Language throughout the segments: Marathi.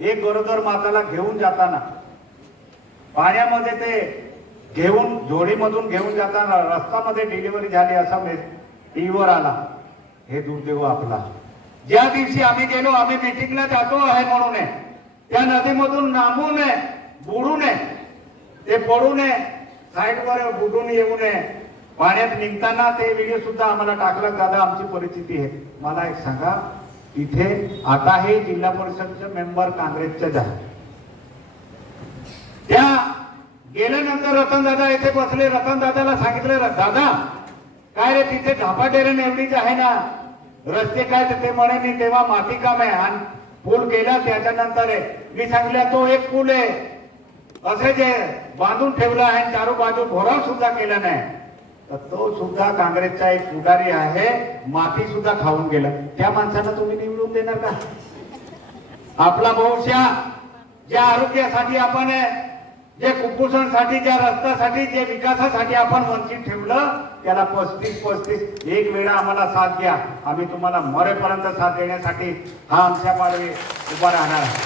एक गरोदर माताला घेऊन जाताना पाण्यामध्ये ते घेऊन जोडीमधून घेऊन जाताना रस्त्यामध्ये डिलिव्हरी झाली असा टीव्हीवर आला. हे दुर्दैव आपला. ज्या दिवशी आम्ही गेलो आम्ही मिटिंगला जातो आहे म्हणून आहे. त्या नदीमधून नांबू नये बुडू नये ते पडू नये साईडवर बुडून येऊ नये. पाण्यात निघताना ते व्हिडिओ सुद्धा आम्हाला टाकला. दादा आमची परिस्थिती आहे. मला एक सांगा इथे आता हे जिल्हा परिषदचे मेंबर काँग्रेसचे झाले त्या गेल्यानंतर रतन दादा येथे बसले रतन दादाला सांगितलं दादा काय रे तिथे झापा डेरण आहे ना? रस्ते काय ते म्हणे मी तेव्हा माती काम आहे आणि पूल केला त्याच्यानंतर आहे. मी सांगितलं तो एक पूल आहे. असे जे बांधून ठेवलं आहे चारू बाजू भोराव सुद्धा केला नाही. तर तो सुद्धा काँग्रेसचा एक पुढारी आहे माती सुद्धा खाऊन गेला. त्या माणसाला तुम्ही निवडून देणार का? आपला भविष्य ज्या आरोग्यासाठी आपण जे कुपोषणसाठी ज्या रस्त्यासाठी जे विकासासाठी आपण वंचित ठेवलं त्याला पस्तीस पस्तीस एक वेळा आम्हाला साथ द्या. आम्ही तुम्हाला मरेपर्यंत साथ देण्यासाठी हा आमच्या पाडवी उभा राहणार आहे.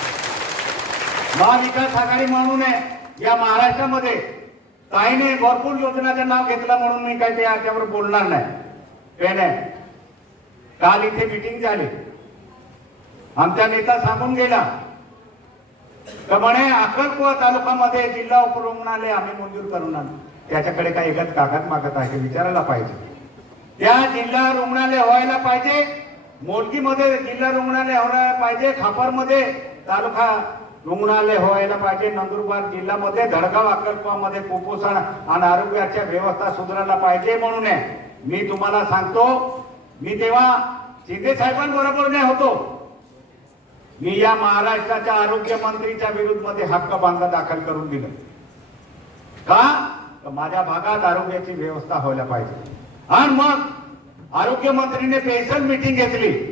महाविकास आघाडी म्हणून आहे या महाराष्ट्रामध्ये ताईने भरपूर योजनाचं नाव घेतलं म्हणून मी काही त्याच्यावर बोलणार नाही. नाही काल इथे मिटिंग झाली. आमचा नेता सांगून गेला. तर म्हणे अक्कलकुवा तालुक्यामध्ये जिल्हा उपरुग्णालय आम्ही मंजूर करून आणू. त्याच्याकडे काही एकच कागद मागत आहे विचारायला पाहिजे. त्या जिल्हा रुग्णालय व्हायला पाहिजे. मोलकीमध्ये जिल्हा रुग्णालय व्हायला पाहिजे. खापरमध्ये तालुका रुग्णालय व्हायला पाहिजे. नंदुरबार जिल्ह्यामध्ये धडगाव अकल्पामध्ये कुपोषण आणि आरोग्याच्या व्यवस्था सुधारायला पाहिजे म्हणून आहे. मी तुम्हाला सांगतो मी तेव्हा शिंदे साहेबांबरोबर नाही होतो. मी या महाराष्ट्राच्या आरोग्य मंत्रीच्या विरुद्धमध्ये हक्क बांधा दाखल करून दिलं. का? माझ्या भागात आरोग्याची व्यवस्था व्हायला पाहिजे. आणि मग आरोग्य मंत्रीने पेन्शन मीटिंग घेतली.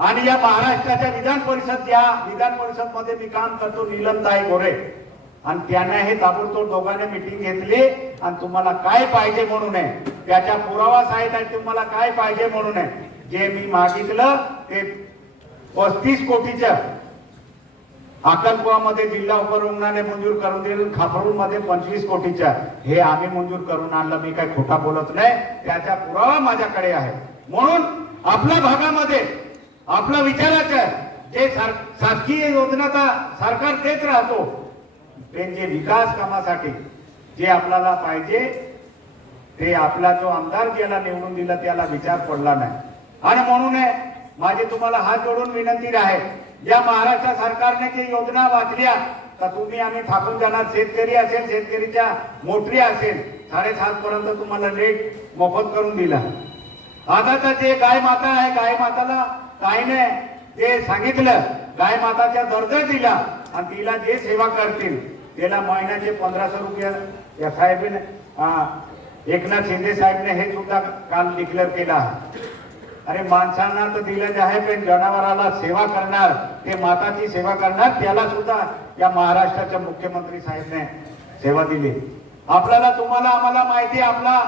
आणि या महाराष्ट्राच्या विधान परिषद या विधान परिषदमध्ये मी काम करतो नीलमताई गोरे. आणि त्यांना हे ताबडतोब दोघांनी मिटिंग घेतली आणि तुम्हाला काय पाहिजे म्हणून आहे? त्याच्या पुरावा साहित्य आहे तुम्हाला काय पाहिजे म्हणून आहे? जे मी मागितलं ते पस्तीस कोटीच्या अक्कलकुवामध्ये जिल्हा उपरुग्णाने मंजूर करून दिले खापरून मध्ये पंचवीस कोटीच्या हे आम्ही मंजूर करून आणलं मी काही खोटा बोलत नाही. त्याचा पुरावा माझ्याकडे आहे. म्हणून आपल्या भागामध्ये आपलं आहे. जे शासकीय योजनाचा सरकार देत राहतो. त्यांचे विकास कामासाठी जे आपल्याला पाहिजे ते आपला जो आमदार ज्याला निवडून दिला त्याला विचार पडला नाही. आणि म्हणून आहे, माझी तुम्हाला हात जोडून विनंती आहे या महाराष्ट्र सरकारने जे योजना वाचल्या तर तुम्ही आम्ही थाकून जाणार. शेतकरी असेल शेतकरीच्या मोटरी असेल साडेसात पर्यंत तुम्हाला रेट मोफत करून दिला. आता तर ते गाय माता आहे गाय माताला ताईने ते सांगितलं गाय माताच्या दर्जा दिला आणि तिला जे सेवा करतील त्याला महिन्याचे पंधराशे रुपये या साहेबीने हा, एकनाथ शिंदे साहेबने हे सुद्धा काल डिक्लेअर केलं अरे माणसांना तर दिलं जे आहे पण जनावराला सेवा करणार ते माताची सेवा करणार त्याला सुद्धा या महाराष्ट्राच्या मुख्यमंत्री साहेबने सेवा दिली. आपल्याला तुम्हाला आम्हाला माहिती आपला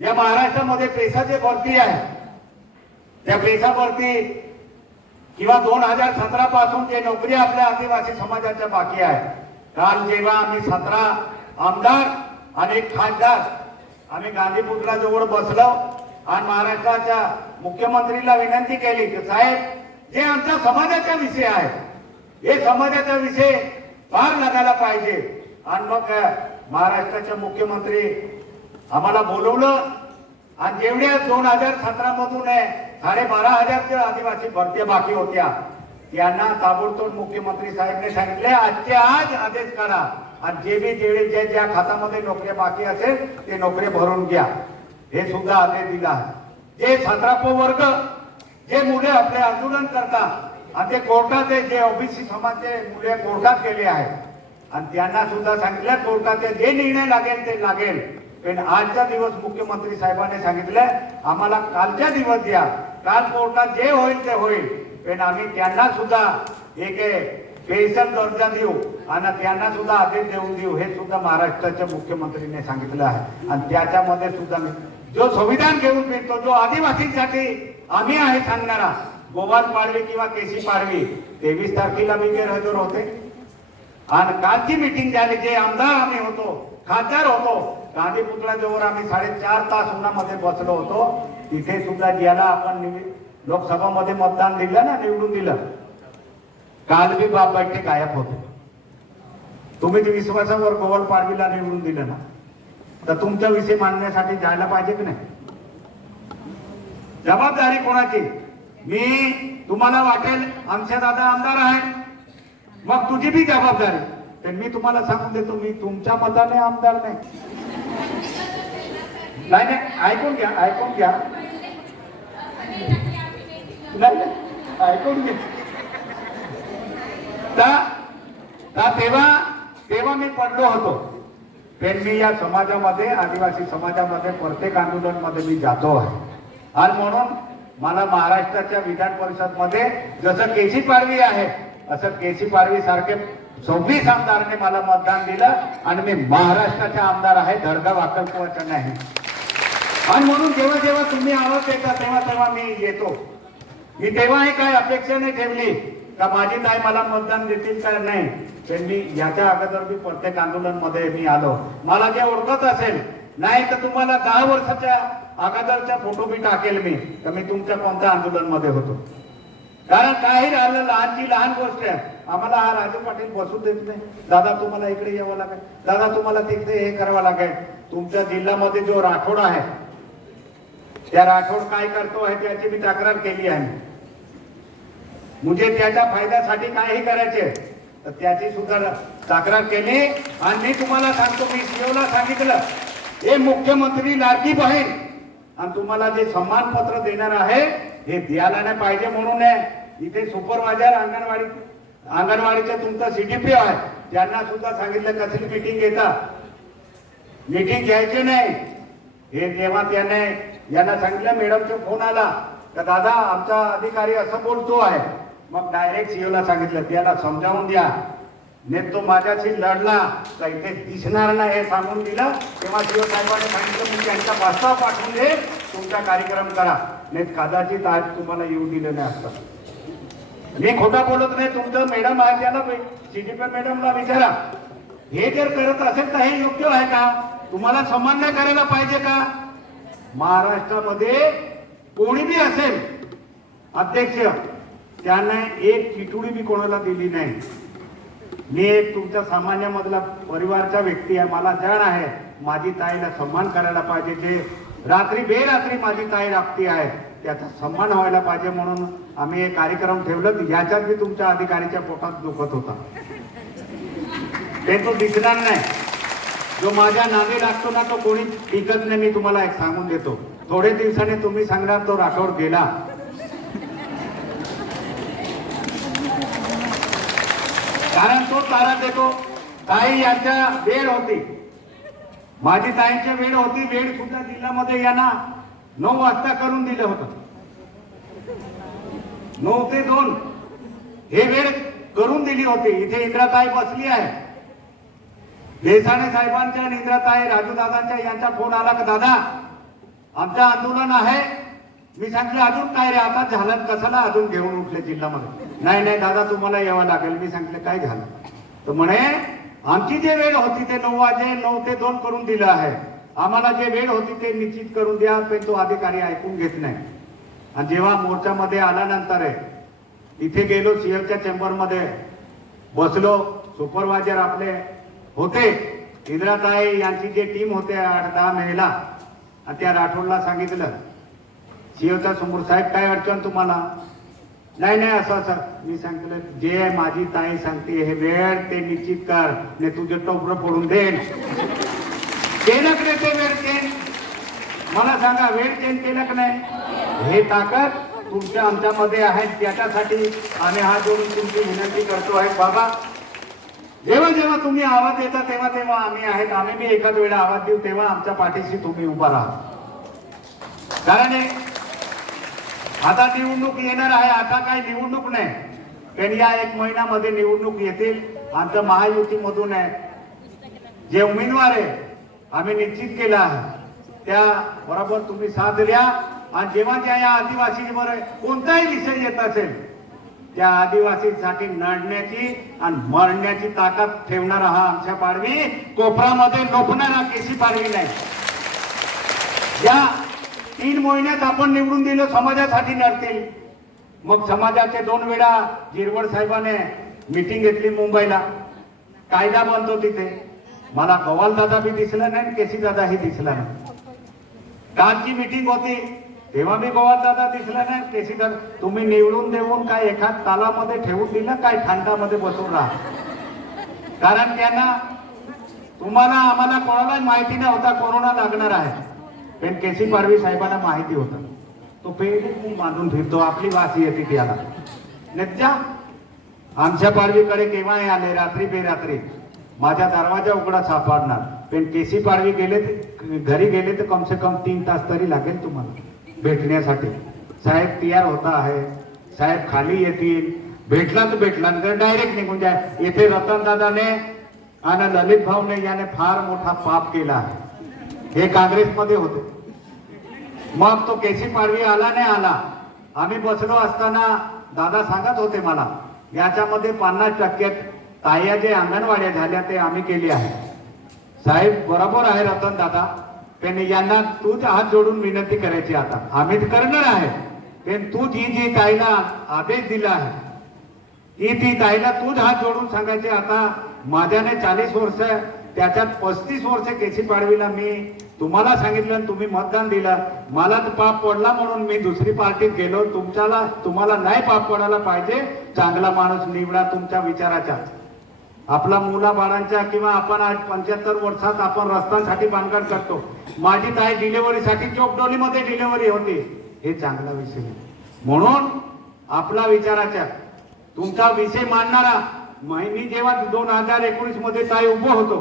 या महाराष्ट्रामध्ये पैशाचे भरती आहे. त्या बेसावरती किंवा दोन हजार सतरा पासून जे नोकरी आपल्या आदिवासी समाजाच्या बाकी आहे. काल जेव्हा आम्ही सतरा आमदार आणि खासदार आम्ही गांधी पुतळाजवळ बसलो आणि महाराष्ट्राच्या मुख्यमंत्रीला विनंती केली की साहेब जे आमचा समाजाचा विषय आहे. हे समाजाचा विषय पार लागायला पाहिजे. आणि मग महाराष्ट्राच्या महाराष्ट्राचे मुख्यमंत्री आम्हाला बोलवलं. आणि जेवढ्या दोन हजार सतरा मधून आहे साडेबारा हजारच्या आदिवासी भरत्या बाकी होत्या. यांना ताबडतोब मुख्यमंत्री साहेबने सांगितले आजचे आज आदेश करा. आणि जे बी जेवढे जे ज्या खात्यामध्ये नोकऱ्या बाकी असेल ते नोकरी भरून घ्या. हे सुद्धा आदेश दिला. जे सतरापो वर्ग जे मुले आपले आंदोलन करतात आणि ते कोर्टात जे ओबीसी समाजचे मुले कोर्टात गेले आहेत. आणि त्यांना सुद्धा सांगितलं कोर्टाचे जे निर्णय लागेल ते लागेल. पण आजचा दिवस मुख्यमंत्री साहेबांनी सांगितलं आम्हाला कालच्या दिवस द्या. काल कोर्टात जे होईल ते होईल. पण आम्ही त्यांना सुद्धा एक पेन्शन दर्जा देऊ आणि त्यांना सुद्धा आदेश देऊन देऊ हे सुद्धा महाराष्ट्राच्या मुख्यमंत्रीने सांगितलं आहे. आणि त्याच्यामध्ये सुद्धा मी जो संविधान घेऊन फिरतो जो आदिवासींसाठी आम्ही आहे सांगणारा गोवाल पाडवी किंवा केसी पाडवी तेवीस तारखेला मी गैरहजर होते. आणि कालची मिटिंग झाली जे आमदार आम्ही होतो खासदार होतो गांधी पुतळ्याजवळ आम्ही साडेचार तास उन्हामध्ये बसलो होतो. तिथे सुद्धा ज्याला आपण लोकसभामध्ये मतदान दिलं ना निवडून दिलं. काल बी बाप बैठे गायब होते. तुम्ही ते विश्वासावर गोवल पाडवीला निवडून दिलं ना. तर तुमचा विषय मांडण्यासाठी जायला पाहिजे की नाही? जबाबदारी कोणाची? मी तुम्हाला वाटेल आमचे दादा आमदार आहे मग तुझी बी जबाबदारी. तर मी तुम्हाला सांगून देतो मी तुमच्या मताने आमदार नाही. नाही नाही ऐकून घ्या ऐकून घ्या. नाही नाही, ऐकून घ्या. तेव्हा तेव्हा मी पडलो होतो. पण मी या समाजामध्ये आदिवासी समाजामध्ये प्रत्येक आंदोलनमध्ये मी जातो आहे. आणि म्हणून मला महाराष्ट्राच्या विधान परिषदमध्ये जसं केसी पाडवी आहे असं केसी पाडवी सारखे सव्वीस आमदारांनी मला मतदान दिलं आणि मी महाराष्ट्राचा आमदार आहे धडगाव अक्कलकुवाचा नाही आणि म्हणून जेव्हा जेव्हा तुम्ही आवाज देता तेव्हा तेव्हा मी येतो. मी तेव्हाही काय अपेक्षा नाही ठेवली. का माझी ताई मला मतदान देतील का? नाही. पण मी याच्या अगोदर मी प्रत्येक आंदोलनमध्ये मी आलो. मला जे ओळखत असेल नाही तर तुम्हाला दहा वर्षाच्या अगोदरचा फोटो मी टाकेल मी तर मी तुमच्या कोणत्या आंदोलनमध्ये होतो? कारण काही राहिलं लहानची लहान गोष्ट आहे. आम्हाला हा राजू पाटील बसू देत नाही. दादा तुम्हाला इकडे यावं लागेल. दादा तुम्हाला तिकडे हे करावं लागेल. तुमच्या जिल्ह्यामध्ये जो राठोड आहे त्या राठोड काय करतो आहे त्याची मी तक्रार केली आहे. म्हणजे त्याच्या फायद्यासाठी काही करायचे तर त्याची सुद्धा तक्रार केली आणि मी तुम्हाला सांगतो मी सीओला सांगितलं हे मुख्यमंत्री लाडकी बहीण आणि तुम्हाला जे सन्मान पत्र देणार आहे हे द्यायला नाही पाहिजे म्हणून आहे. इथे सुपरवायझर अंगणवाडी अंगणवाडीचे तुमचं सीडीपी आहे. त्यांना सुद्धा सांगितलं कसली मिटिंग घेता? मिटिंग घ्यायची नाही. हे जेव्हा त्याने यांना सांगितलं मॅडमचा फोन आला. तर दादा आमचा अधिकारी असं बोलतो आहे. मग डायरेक्ट सीओला सांगितलं त्याला समजावून द्या. ने तो माझ्याशी लढला तर इथे दिसणार नाही हे सांगून दिलं. तेव्हा सीओ साहेबांनी सांगितलं मी त्यांचा प्रस्ताव पाठवून दे. तुमचा कार्यक्रम करा. नाही कदाचित आज तुम्हाला येऊ दिलं नाही असतं मी खोटा बोलत नाही तुमचं मॅडम आहे त्याला सीडीपी मॅडमला विचारा. हे जर करत असेल तर हे योग्य आहे का? तुम्हाला सन्मान नाही करायला पाहिजे का? महाराष्ट्रामध्ये कोणीबी असेल अध्यक्ष त्याने एक चिठुडी बी कोणाला दिली नाही. मी एक तुमच्या सामान्यामधला परिवारचा व्यक्ती आहे मला जाण आहे माझी ताईला सन्मान करायला पाहिजे जे रात्री बेरात्री माझी ताई राबती आहे त्याचा सन्मान व्हायला पाहिजे म्हणून आम्ही एक कार्यक्रम ठेवलं ह्याच्यात बी तुमच्या अधिकारीच्या पोटात दुखत होता. ते तो दिसणार नाही. जो माझ्या नावे लागतो ना तो कोणी टिकत नाही मी तुम्हाला एक सांगून देतो. थोडे दिवसाने तुम्ही सांगणार तो राठोड गेला. कारण तो तारा देतो. ताई यांच्या वेळ होती. माझी ताईंची वेळ होती. वेळ सुद्धा जिल्ह्यामध्ये यांना नऊ वाजता करून दिलं होतं. नऊ ते दोन. हे वेळ करून दिली होती. इथे इंद्राताई बसली आहे. देसाणे साहेबांच्या निद्राता आहे राजू राजूदादांच्या यांचा फोन आला का दादा? आमचं आंदोलन आहे. मी सांगितलं अजून काय रे? आता झालं. कशाला अजून घेऊन उठले जिल्ह्यामध्ये? नाही नाही दादा तुम्हाला यावं लागेल. मी सांगितलं काय झालं? तर म्हणे आमची जे वेळ होती ते नऊ वाजे नऊ ते दोन करून दिलं आहे. आम्हाला जे वेळ होती ते निश्चित करून द्या पण तो अधिकारी ऐकून घेत नाही. आणि जेव्हा मोर्चामध्ये आल्यानंतर आहे इथे गेलो सीएमच्या चेंबरमध्ये. बसलो सुपरवायझर आपले होते. इंद्राताई यांची जे टीम होते आठ दहा मेला आणि त्या राठोडला सांगितलं सीओच्या समोर साहेब काय अडचण तुम्हाला? नाही नाही असं असं. मी सांगितलं जे माझी ताई सांगते हे वेळ ते निश्चित कर ने तुझं टोपर पडून देन केलं रे ते वेळ देन मला सांगा वेळ देन केलक नाही. हे ताकद तुमच्या आमच्यामध्ये आहे त्याच्यासाठी आम्ही हा जोडून तुमची विनंती करतो आहे बाबा. जेव्हा जेव्हा तुम्ही आवाज देता तेव्हा तेव्हा आम्ही आहेत. आम्ही बी एखाद वेळा आवाज देऊ तेव्हा आमच्या पाठीशी तुम्ही उभा राहा. कारण आता निवडणूक येणार आहे. आता काही निवडणूक नाही. पण या एक महिन्यामध्ये निवडणूक येतील. आमचं महायुतीमधून आहे. जे उमेदवार आहे आम्ही निश्चित केला आहे. त्या बरोबर तुम्ही साथ द्या. आणि जेव्हा ज्या या आदिवासीवर कोणताही विषय येत असेल त्या आदिवासींसाठी नडण्याची आणि मरण्याची ताकद ठेवणारा हा आमच्या पाडवी. कोपरामध्ये लोपणारा केसी पाडवी नाही. या तीन महिन्यात आपण निवडून दिलं समाजासाठी नडतील. मग समाजाचे दोन वेळा जिरवड साहेबाने मिटिंग घेतली मुंबईला. कायदा बनतो तिथे. मला गवाल दादा बी दिसला नाही केसी दादाही दिसला नाही. कालची मिटिंग होती. तेव्हा मी गोवाल दादा दिसला नाही. केसी दादा तुम्ही निवडून देऊन काय एखाद तालामध्ये ठेवून दिलं काय खांडामध्ये बसून राहा. कारण त्यांना तुम्हाला आम्हाला कोणालाच माहिती नव्हता कोरोना लागणार आहे. पण केसी पारवी साहेबांना माहिती होतं. तो पेढे मी बांधून फिरतो आपली वास येते त्याला नच्या आमच्या पारवीकडे केव्हाही आले रात्री बेरात्री. माझ्या दरवाजा उघडा सापडणार. पण केसी पारवी गेले ते घरी गेले तर कमसे कम तीन तास तरी लागेल तुम्हाला. भेटण्यासाठी. साहेब तयार होता आहे. साहेब खाली येतील. भेटला तर भेटला. तर डायरेक्ट निघून जाय येथे रतन दादाने आणि ललित भाऊने याने फार मोठा पाप केला. आहे हे काँग्रेसमध्ये होते. मग तो केसी पाडवी आला नाही आला. आम्ही बसलो असताना दादा सांगत होते मला याच्यामध्ये पन्नास टक्के ताया जे अंगणवाड्या झाल्या ते आम्ही केली आहे. साहेब बरोबर आहे रतन दादा. त्यांनी यांना तूच हात जोडून विनंती करायची आता. आम्ही करणार आहे. पण तू जी जी ताईला आदेश दिला आहे ती ती ताईला तूच हात जोडून सांगायचे आता. माझ्याने चाळीस वर्ष त्याच्यात पस्तीस वर्ष केसी पाडवीला मी. तुम्हाला सांगितलं आणि तुम्ही मतदान दिलं. मला तर पाप पडला म्हणून मी दुसरी पार्टीत गेलो. तुमच्याला तुम्हाला नाही पाप पडायला पाहिजे. चांगला माणूस निवडा तुमच्या विचाराच्या. आपला मुला बाळांच्या किंवा आपण आज पंच्याहत्तर वर्षात आपण रस्त्यांसाठी बांधकाम करतो. माझी ताई डिलेव्हरीसाठी चौकडोलीमध्ये डिलेव्हरी होती. हे चांगला विषय म्हणून आपला विचाराच्या तुमचा विषय मांडणारा महिनी जेव्हा दोन हजार एकोणीसमध्ये ताई उभं होतो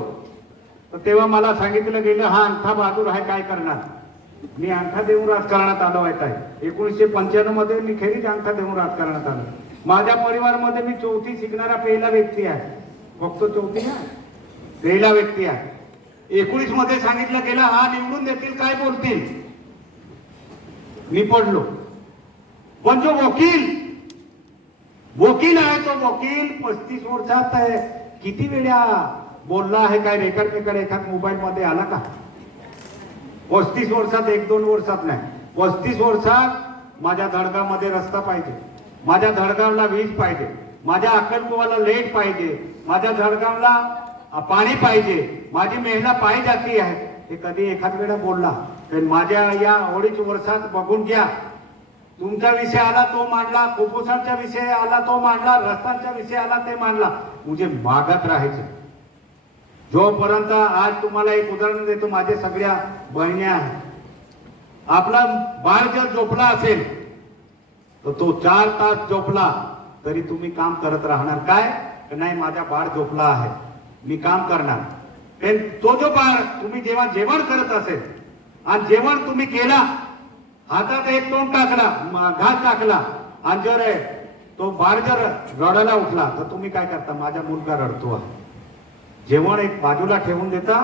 तर तेव्हा मला सांगितलं गेलं हा अंगठा बहादूर आहे काय करणार? मी अंगठा देऊन राजकारणात आलो आहे काय एकोणीसशे पंच्याण्णवमध्ये मी खेरीच अंगठा देऊन राजकारणात आलो. माझ्या परिवारामध्ये मी चौथी शिकणारा पहिला व्यक्ती आहे. फक्त चौथी ना पहिला व्यक्ती आहे. एकोणीसमध्ये सांगितलं गेलं हा निवडून देतील काय बोलतील? मी पडलो. पण जो वकील वकील आहे तो वकील पस्तीस वर्षात आहे. किती वेळा बोलला आहे काय रेकॉर्ड रेकॉर्ड एखाद मोबाईल मध्ये आला का? पस्तीस वर्षात एक दोन वर्षात नाही. पस्तीस वर्षात माझ्या धडगामध्ये रस्ता पाहिजे. माझ्या धडगावला वीज पाहिजे. माझ्या अक्कलकुवाला लेट पाहिजे. माझ्या जळगावला पाणी पाहिजे. माझी महिला पायी जाती आहे. हे कधी एखाद वेळा बोलला माझ्या या अडीच वर्षात बघून घ्या. तुमचा विषय आला तो मांडला. फुफ्फुसांचा विषय आला तो मांडला. रस्त्यांचा विषय आला ते मांडला. म्हणजे मागत राहायचं. जोपर्यंत आज तुम्हाला एक उदाहरण देतो माझे सगळ्या बहिणी आहेत. आपला बाळ जर झोपला असेल तर तो चार तास झोपला. तरी तुम्ही काम करत राहणार. काय? नाही माझा बाळ झोपला आहे. मी काम करणार. तो जो बाळ तुम्ही जेव्हा जेवण करत असेल आणि जेवण तुम्ही केला हातात एक तोंड टाकला घास टाकला आणि जर तो बाळ जर रडायला उठला तर तुम्ही काय करता? माझा मुलगा रडतो आहे. जेवण एक बाजूला ठेवून देता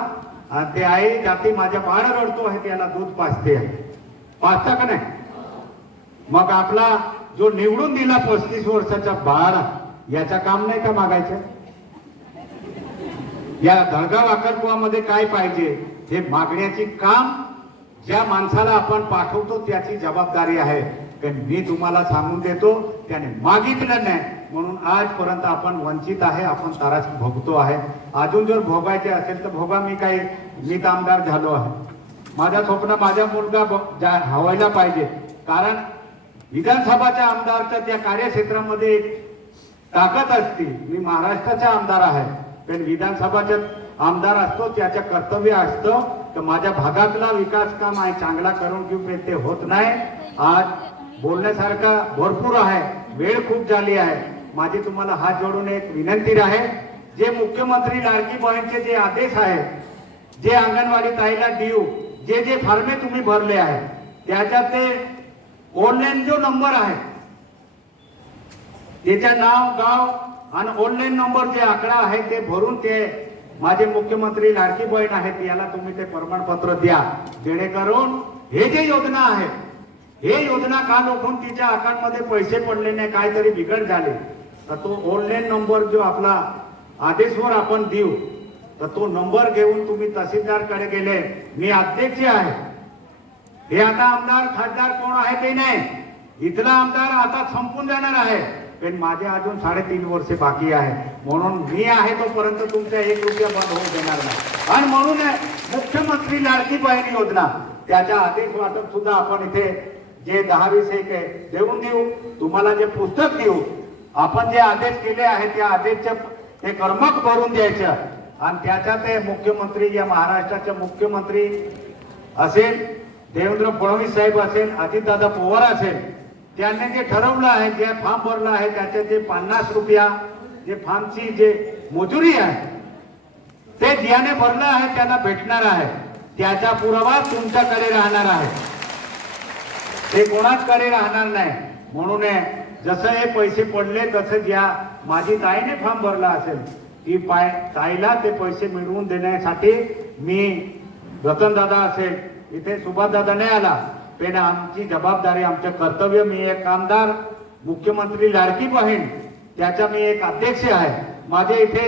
आणि ते आई जाते माझ्या बाळ रडतो आहे त्याला दूध पाजते आहे. पाजता का नाही? मग आपला जो निवडून दिला पस्तीस वर्षाचा बाळ याचा काम नाही का मागायचं? या धडगाव अक्कलकुवामध्ये काय पाहिजे? हे मागण्याची काम ज्या माणसाला आपण पाठवतो त्याची जबाबदारी आहे. पण मी तुम्हाला सांगून देतो त्याने मागितलं नाही. म्हणून आजपर्यंत आपण वंचित आहे आपण तारास भोगतो आहे. अजून जर भोगायचे असेल तर भोगा मी काही मी तर आमदार झालो आहे. माझा स्वप्न माझा मुलगा हवायला पाहिजे. कारण विधानसभाच्या आमदारच्या त्या कार्यक्षेत्रामध्ये ताकद असते. मी महाराष्ट्राचा आमदार आहे. पण विधानसभाच्या आमदार असतो त्याचं कर्तव्य असतं तर माझ्या भागातला विकास काम आहे चांगला करून घेऊ ते होत नाही. आज बोलण्यासारखा भरपूर आहे. वेळ खूप झाली आहे. माझी तुम्हाला हात जोडून एक विनंती आहे. जे मुख्यमंत्री लाडकी बहीणचे जे आदेश आहे जे अंगणवाडी ताईला देऊ जे जे फॉर्मे तुम्ही भरले आहे त्याच्यात ते ऑनलाईन जो नंबर आहे त्याच्या नाव गाव आणि ऑनलाईन नंबर जे आकडा आहे ते भरून ते माझे मुख्यमंत्री लाडकी बहीण आहेत याला तुम्ही ते प्रमाणपत्र द्या. जेणेकरून हे जे योजना आहे हे योजना काल ओळखून तिच्या अकाउंटमध्ये पैसे पडले नाही काहीतरी बिघड झाले. तर तो ऑनलाईन नंबर जो आपला आदेशवर आपण देऊ तर तो नंबर घेऊन तुम्ही तहसीलदारकडे गेले. मी अध्यक्ष आहे. हे आता आमदार खासदार कोण आहे ते नाही. इथला आमदार आता संपून जाणार आहे. पण माझे अजून साडेतीन वर्षे बाकी आहे म्हणून मी आहे तोपर्यंत तुमचा एक रुपया बंद होऊ देणार नाही. आणि म्हणून मुख्यमंत्री लाडकी बहीण योजना त्याच्या आदेश वाटप सुद्धा आपण इथे जे दहा वीस एक आहे देऊन देऊ. तुम्हाला जे पुस्तक देऊ आपण जे आदेश केले आहे त्या आदेशचे ते कर्मक भरून द्यायचं. आणि त्याच्या ते मुख्यमंत्री या महाराष्ट्राचे मुख्यमंत्री असेल देवेंद्र फडणवीस साहेब असेल अजितदादा पवार असेल त्यांनी जे ठरवलं आहे जे फॉर्म भरलं आहे त्याचे जे पन्नास रुपया जे फॉर्मची जे मजुरी आहे ते ज्याने भरलं आहे त्यांना भेटणार आहे. त्याचा पुरावा तुमच्याकडे राहणार आहे. ते कोणाचकडे राहणार नाही. म्हणून जसं हे पैसे पडले तसं ज्या माझी ताईने फॉर्म भरला असेल ती पाय ताईला ते पैसे मिळवून देण्यासाठी मी रतनदादा असेल इथे सुभाषदादा नाही आला. पण आमची जबाबदारी आमचं कर्तव्य मी एक आमदार मुख्यमंत्री लाडकी बहीण त्याचा मी एक अध्यक्ष आहे. माझे इथे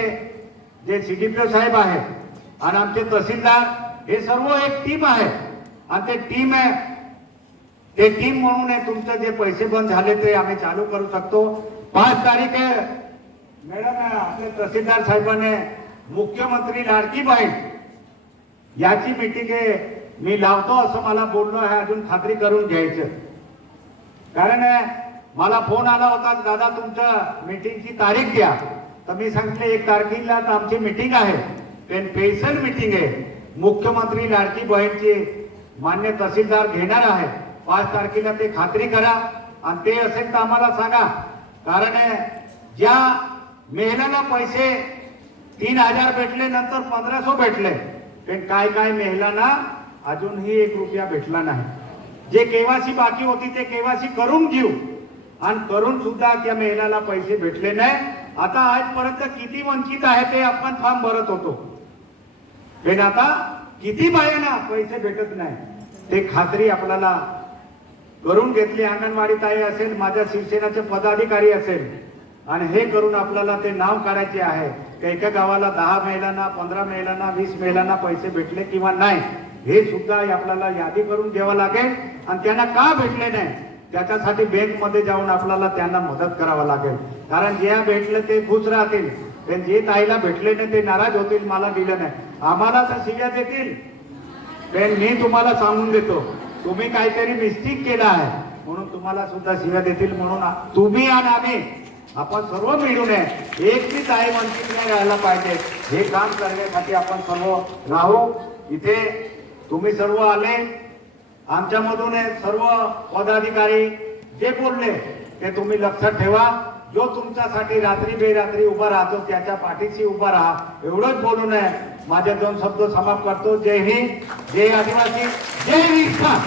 जे सी डी पी ओ साहेब आहेत आणि आमचे तहसीलदार हे सर्व एक टीम आहे. आणि ते टीम आहे. ते टीम म्हणून आहे तुमचं जे पैसे बंद झाले ते आम्ही चालू करू शकतो. पाच तारीख आहे. मॅडम आपले तहसीलदार साहेबांनी मुख्यमंत्री लाडकी बहीण याची मीटिंग आहे. मी लावतो असं मला बोललो आहे अजून खात्री करून घ्यायचं. कारण मला फोन आला होता दादा तुमच्या मीटिंगची तारीख द्या. तर मी सांगितले एक तारखेला तर आमची मीटिंग आहे. पण स्पेशल मीटिंग आहे. मुख्यमंत्री लाडकी बहीणची मान्य तहसीलदार घेणार आहे. पाच तारखेला ते खात्री करा आणि ते असेल तर आम्हाला सांगा. कारण ज्या महिलांना पैसे तीन हजार भेटले नंतर पंधराशे भेटले पण काय काय महिलांना अजूनही एक रुपया भेटला नाही. जे केवासी बाकी होती ते केवासी करून घेऊ. आणि करून सुद्धा त्या महिलाला पैसे भेटले नाही. आता आजपर्यंत किती वंचित आहे ते आपण फॉर्म भरत होतो. पण आता किती बायांना पैसे भेटत नाही ते खात्री आपल्याला करून घेतली. अंगणवाडी ताई असेल माझ्या शिवसेनाचे पदाधिकारी असेल. आणि हे करून आपल्याला ते नाव काढायचे आहे. एका गावाला दहा महिलांना पंधरा महिलांना वीस महिलांना पैसे भेटले किंवा नाही. हे सुद्धा आपल्याला यादी करून द्यावं लागेल. आणि त्यांना का भेटले नाही? त्याच्यासाठी बँकमध्ये जाऊन आपल्याला त्यांना मदत करावं लागेल. कारण जे भेटलं ते खुश राहतील. जे ताईला भेटले नाही ते नाराज होतील मला दिलं नाही. आम्हाला तर शिव्या देतील. पण मी तुम्हाला सांगून देतो तुम्ही काहीतरी मिस्टेक केला आहे. म्हणून तुम्हाला सुद्धा शिव्या देतील म्हणून तुम्ही आणि आम्ही आपण सर्व मिळून आहे. एक बी ताई वंचित नाही राहायला पाहिजे. हे काम करण्यासाठी आपण सर्व राहू. इथे तुम्ही सर्व आले. आमच्यामधून हे सर्व पदाधिकारी जे बोलले ते तुम्ही लक्षात ठेवा. जो तुमच्यासाठी रात्री बेरात्री उभा राहतो त्याच्या पाठीशी उभा राहा. एवढंच बोलू नये. माझे दोन शब्द समाप्त करतो. जय हिंद. जय आदिवासी. जय रिक्षा